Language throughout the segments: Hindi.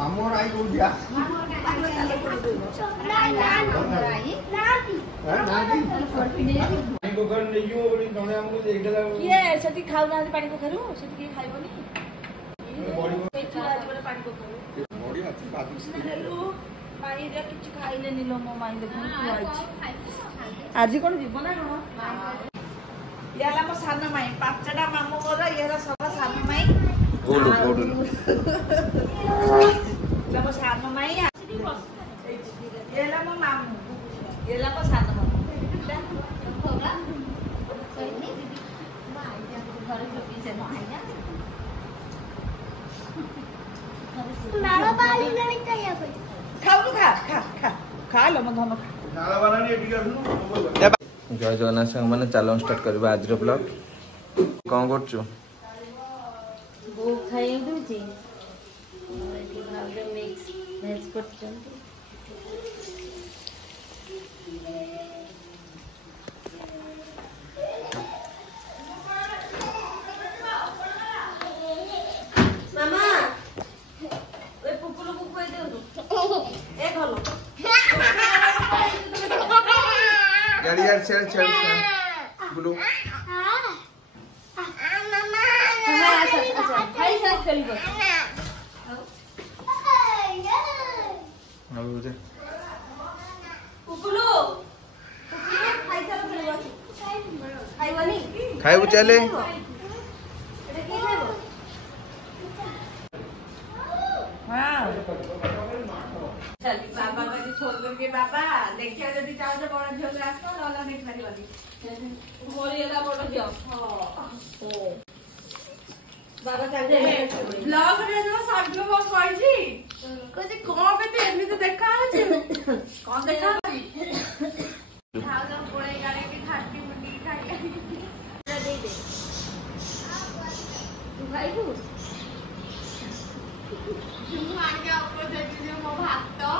मामूर आई को दिया पानी पोखर नहीं हो बोली तने हमको देख देला किए सेठी खाउ ना पानी पोखर सेठी के खाइबनी बॉडी पेट आज बड़ा पानी पोखर बॉडी अच्छी बात हेलो माई रे किछ खाइले निलो मो माई देखो आज कोन जीवन ना कोन याला मो साना माई पाचडा मामू मोर येरा सब साना माई गोडू गोडू ला मो साना माई येला मो मामू येला मो साना मामू होगा कोई नहीं दीदी माई जा घर छोटी से माई ना नाला बाली नहीं चाहिए कोई खाऊ तो खा खा खा खा लो मो धम नाला बनानी एडी करनु जय जगन्नाथ संग माने चलन स्टार्ट करबा आज रो ब्लॉग कोन करछु वो खाई दूची एटी भागे मिक्स भेज करछन मामा ए पुपुलो को कोई दे ए घलो गाड़ी यार चल चल बोलो मामा अच्छा खाई साथ करिबो अब जे पुपुलो खाई साथ करिबो खाइबनी खाइबो चले एटा के खाइबो हां चल बाबा का छोड़ के बाबा देखिया जदी चाहो तो बड़ झोल आसो वाला नहीं खाली वाली मोरियला बड़ झो ओ बाबा चल ब्लॉग रे जो साबियो बस पड़जी कोसे कोन पे ते एमी तो देखा अछि कोन देखा अछि खाओ तो पड़े गाले के खाटी मुंडी खाई दे दे तू खाइबू तुम आन के ऊपर दे दे मो भात तो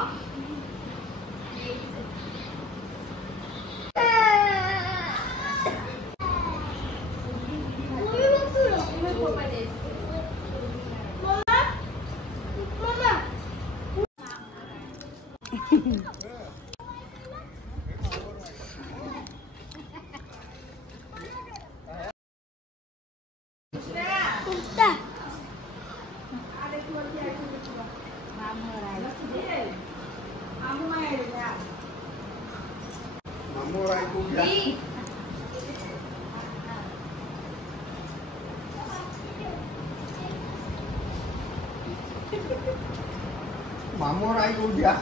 मामूर आई को दिया मामूर आई को दिया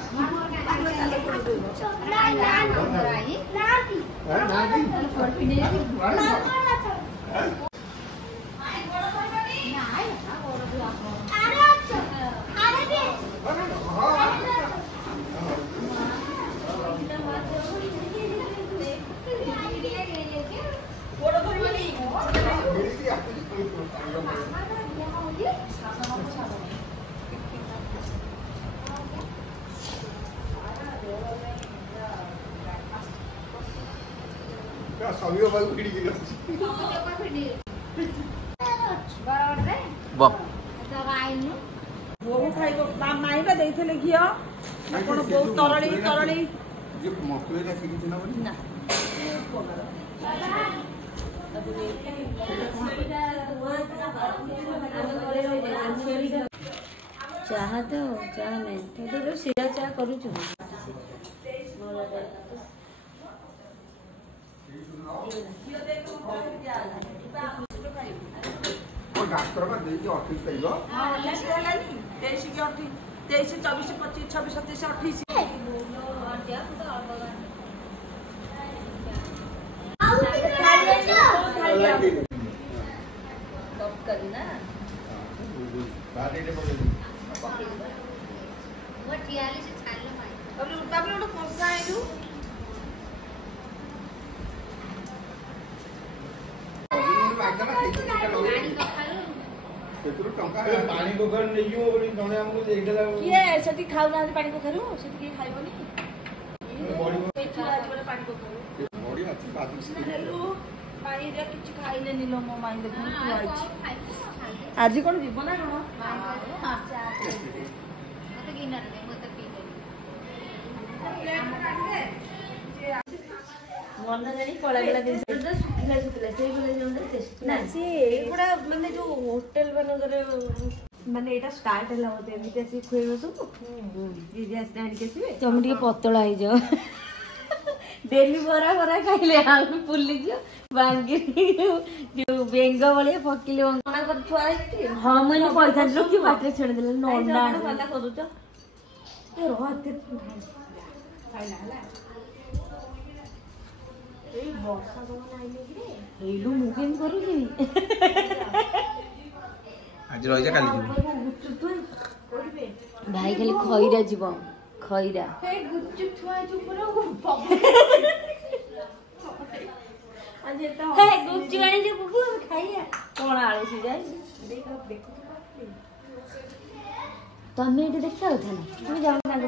सभी बल फिड़ी गिरी बराबर दे वाह दवाई वो खाइबो माई बा देइथले घियो कोन बहुत तरली तरली जे मकले का सिखि ना बोली ना चाह तो चाह नहीं तो जो सीधा चाह करू छु ओ डॉक्टर का देई के ऑफिस कइलो हां लेस हेलानी 23 की 23 24 25 26 27 28 करना बाडी ने बोले वो टियाली से छान लो भाई अब उठा पे उठ कोसा आइलु सेतुर टंका पानी पोखर नहीं हो बोली तने हमको देख देला किए सेठी खाउ ना पानी पोखर सेठी के खाइबनी बॉडी पेट आज बड़ा पानी पोखर बॉडी अच्छी बात हेलो माई रे किछ खाइले निलो मो माई देखो आज कोन जीवन ना कोन ମନ ଜାଣି କଳା କଳା ଜିନିଷ ଶୁଖିଲା ଶୁଖିଲା ସେଇଭଳିଆ ଯୋଉଟା ଟେଷ୍ଟି ନା ସେ ଏଗୁଡ଼ା ମାନେ ଯୋଉ ହୋଟେଲ ମାନଙ୍କରେ ମାନେ ଏଇଟା ଷ୍ଟାର୍ଟ ହେଲା ବୋଧେ ଏମିତି ଆସିକି ଖୁଏଇବ ସବୁ ଦିଦି ଆସିଲେ ଆଣିକି ଆସିବେ ତମେ ଟିକେ ପତଳା ହେଇଯାଅ ଡେଲି ବରା ବରା ଖାଇଲେ ଆମେ ଫୁଲିଯିବ ବାଙ୍ଗି ଯୋଉ ବେଙ୍ଗ ଭଳିଆ ଫକିଲେ ଥୁଆ ହେଇଛି ହଁ ମୁଁ ଏଇନେ କହିଥାନ୍ତି କି ବାଟରେ ଛାଡ଼ିଦେଲେ ନଣ୍ଡା ଭଲ କରୁଛ ରହ ଏତେ ଖାଇଲା ହେଲା ଏଇ ବର୍ଷା ଦୋକାନ ଆଇଲେ କି ହେଇଲୁ ମୁଁ କେମିତି କରୁଛି ଆଜି ରହିଯା କାଲି ଯିବୁ ଭାଇ ଖାଲି ଖଇରା ଯିବ ଖଇରା ଗୁପଚୁପ ଆଣି ଯିବୁ ଖାଇବା କଣ ଆଳୁ ସିଝା ତମେ ଏଠି ଦେଖିବା କଥା ନା তুমি ଯାଅ ତାଙ୍କ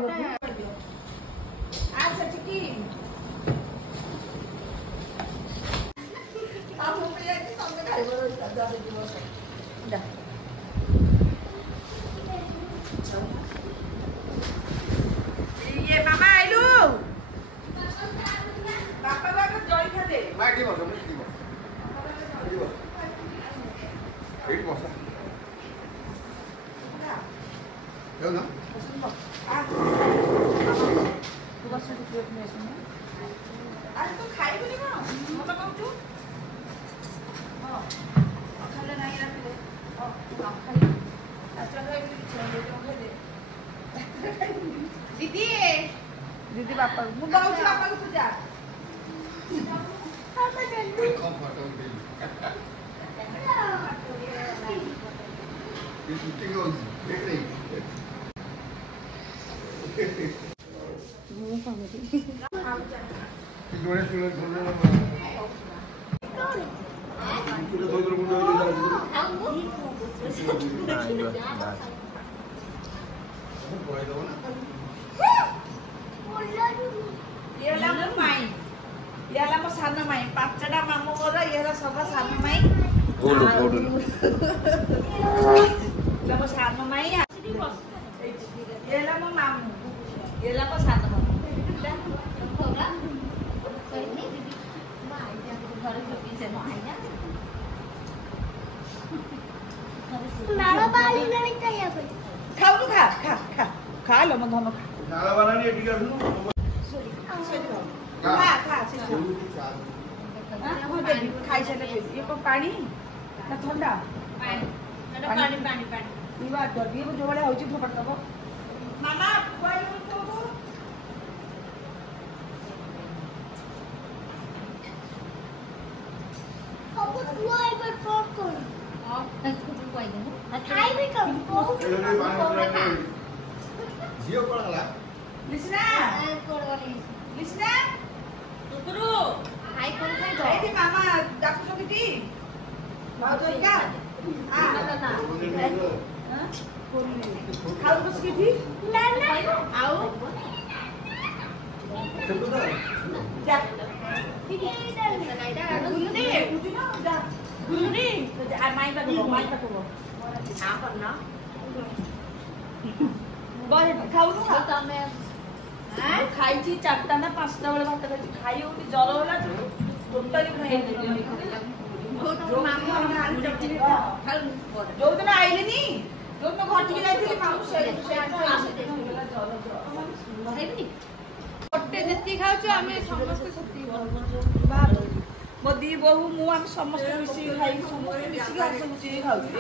ये मामा आइलु बापा बापा जय खा दे माइक बस एट बस हो ना तू बस प्लेट में अरे तू खाइबुनी कोन मत कहू हां खाले नाही राखले हां खाली अच्छा खाइ छोड़ दे दीदी दीदी बापा मु दउछ बापा को पूजा येला मो माई येला मो सान माई पाचटा मामू मोर येला सब सान माई बोलू बोलू येला मो सान माई येला मो मामू येला मो सान मामू खाऊ खा खा खा खा लो मो धन नाला बनानी है ठीक है खा खा खाई सारे ये को पानी ना ठंडा पानी पानी पानी ये बात कर ये जो वाला होची थोपट दबो मामा कोई को अब तू आई पर फोन कर हां तू कोई नहीं खाई भी कर जियो पड़ला लिसना लिसना तुतरू हाय कर दे ए दी मामा डाकू किती भाऊ तो क्या हां ना खाऊ बस किती ना ना आओ जा गुलनी गुलनी जा गुलनी आ माई का दो माई का दो हां करना बस खाऊ खा तमे खाइची चारटा ना पांचटा बेले भात खाइची खाई होती जर होला टोटली खाई जो दिन आइलेनी जो दिन घर टिके जाइथिली मामू से गोटे जेती खाउछु आमे समस्त सती मोदी बहु मु हम समस्त मिसी खाई समस्त मिसी हस खुशी खाउछु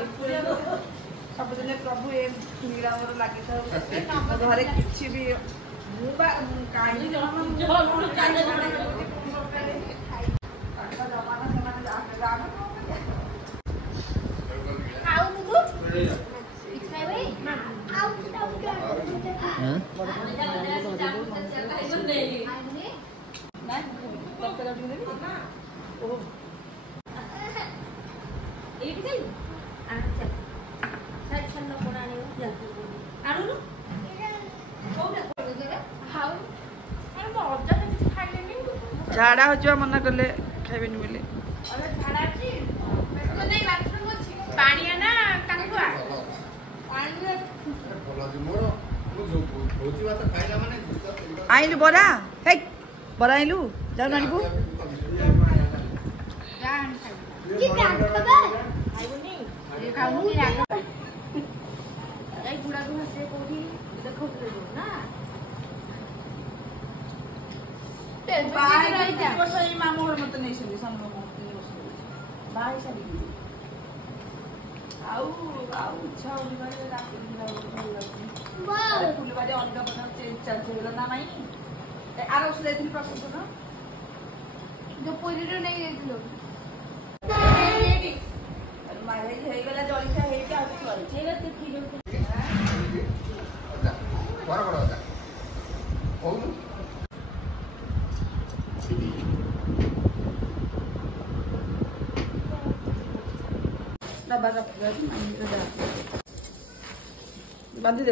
सब दिन प्रभु ए मीरा मोर लागे तो घरे किछि भी मु बा काई आओ बुबू इच्छा भाई आओ झाड़ा हो जा मना करले खाइबेनी बोले आइलु बरा हे बरा आइलु जाऊ नानीबु कि डाक्टर ଖାଇବୁନି ଏ ଖାଉନି ରାଗ ଏଇ ଗୁଡାକୁ ହସେ କୋଉଠି ଦେଖଉଥିଲେ ଯୋଉ ନା मामू घर मत नहीं सुनी सामने बाहर सारी आउ आउ इच्छा होली बारे रात दिन वाओ फुल बारे अलग बना चल चला ना नहीं आरो से देथि प्रसन्न ना जो पुरी रे नहीं गेलो मारे हे गला जळिखा हे के आउ चल हेगा ते ठीक बड़ा बड़ा होता होउ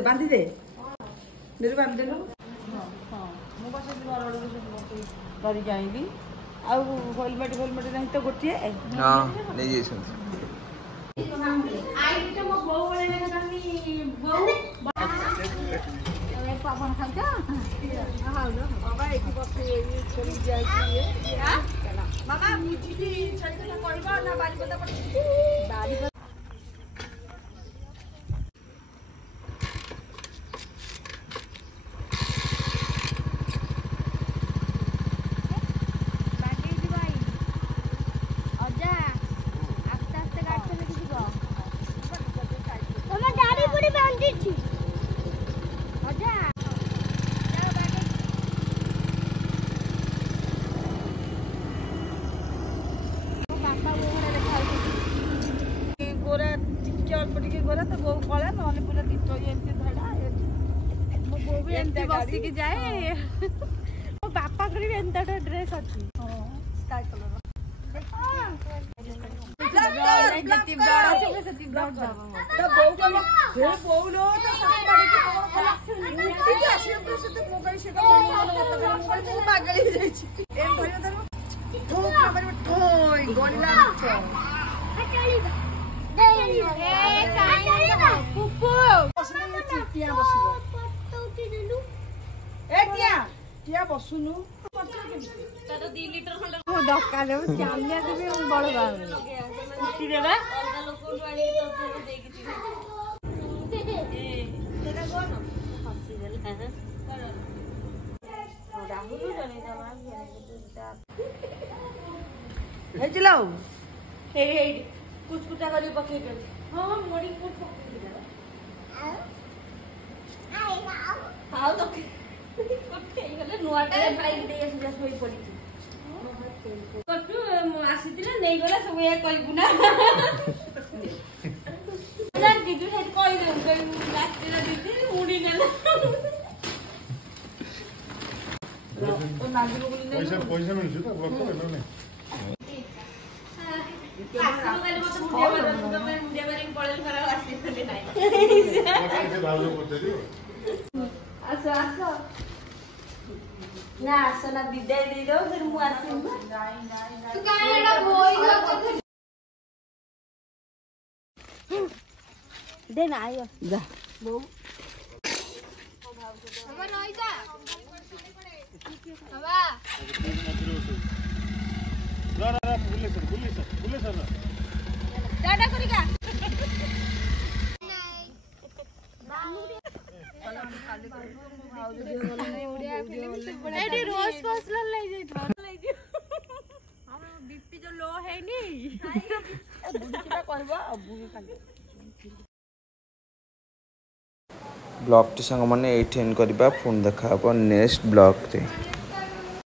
बांधी दे मेरे बांध दे मो पास धरी जाइबी आउ हेलमेट नहीं तो गोटे हाँ नहीं जाइछन आई तो मो बो बोले ने कनी बो पावन खाइजा हाउ न बाबा एकी बसे चली जाई मामा मुझी छड़ी तो कहबा ना बारी पता पड़ी बारी बसी की जाए मो बापा करी एंता ड्रेस अछि स्काई कलर जति बड़ा से जति ब्लॉक जाबो तो बौ को हे बौ लो तो सब पड़ी के खला ठीक है से तो मोबाइल से तो पागल हो जाई छी एम धरियो धरो ठोक नंबर ठोई गोलिला चलीबा देली ए काई पुप्पू टिया बसिबो ए टिया बसुनु तार 2 लीटर खंड हो दरकार हो चालिया के भी बड़ बार उठी देबा अलगा लोक वाली तो देगी सेटा कोन हसी देल राहुल जने दवा हे चलाओ हे कुछ करी पके कर हां मोड़ी कुछ पके देबा हाउ तो कोठे गले नुआटा बाइक दे सुजा सोई पड़ी कोठू आसीतिला नै गला सब या कइबु ना जान कि तू हेड कइ दे लागतेला दीदी मुडी नेला ओ नाली बोली नै पैसा मिलछ त ब्लॉक कर न मुडिया बारे पळेल करा आसीतले नाही आसो आसो ना आसो ना विदाई दे दो फिर मु आसी तू काहे एडा बोई दे ना आयो जा बो हम नई जा बाबा ना बुले सर टाटा करिका एडी रोज फसलन ले जाई हम बीपी जो लो है नी बुढ़ीटा कहबा अबू खाली ब्लॉग टी संग माने 8 एंड करबा फोन देखा नेक्स्ट ब्लॉग रे।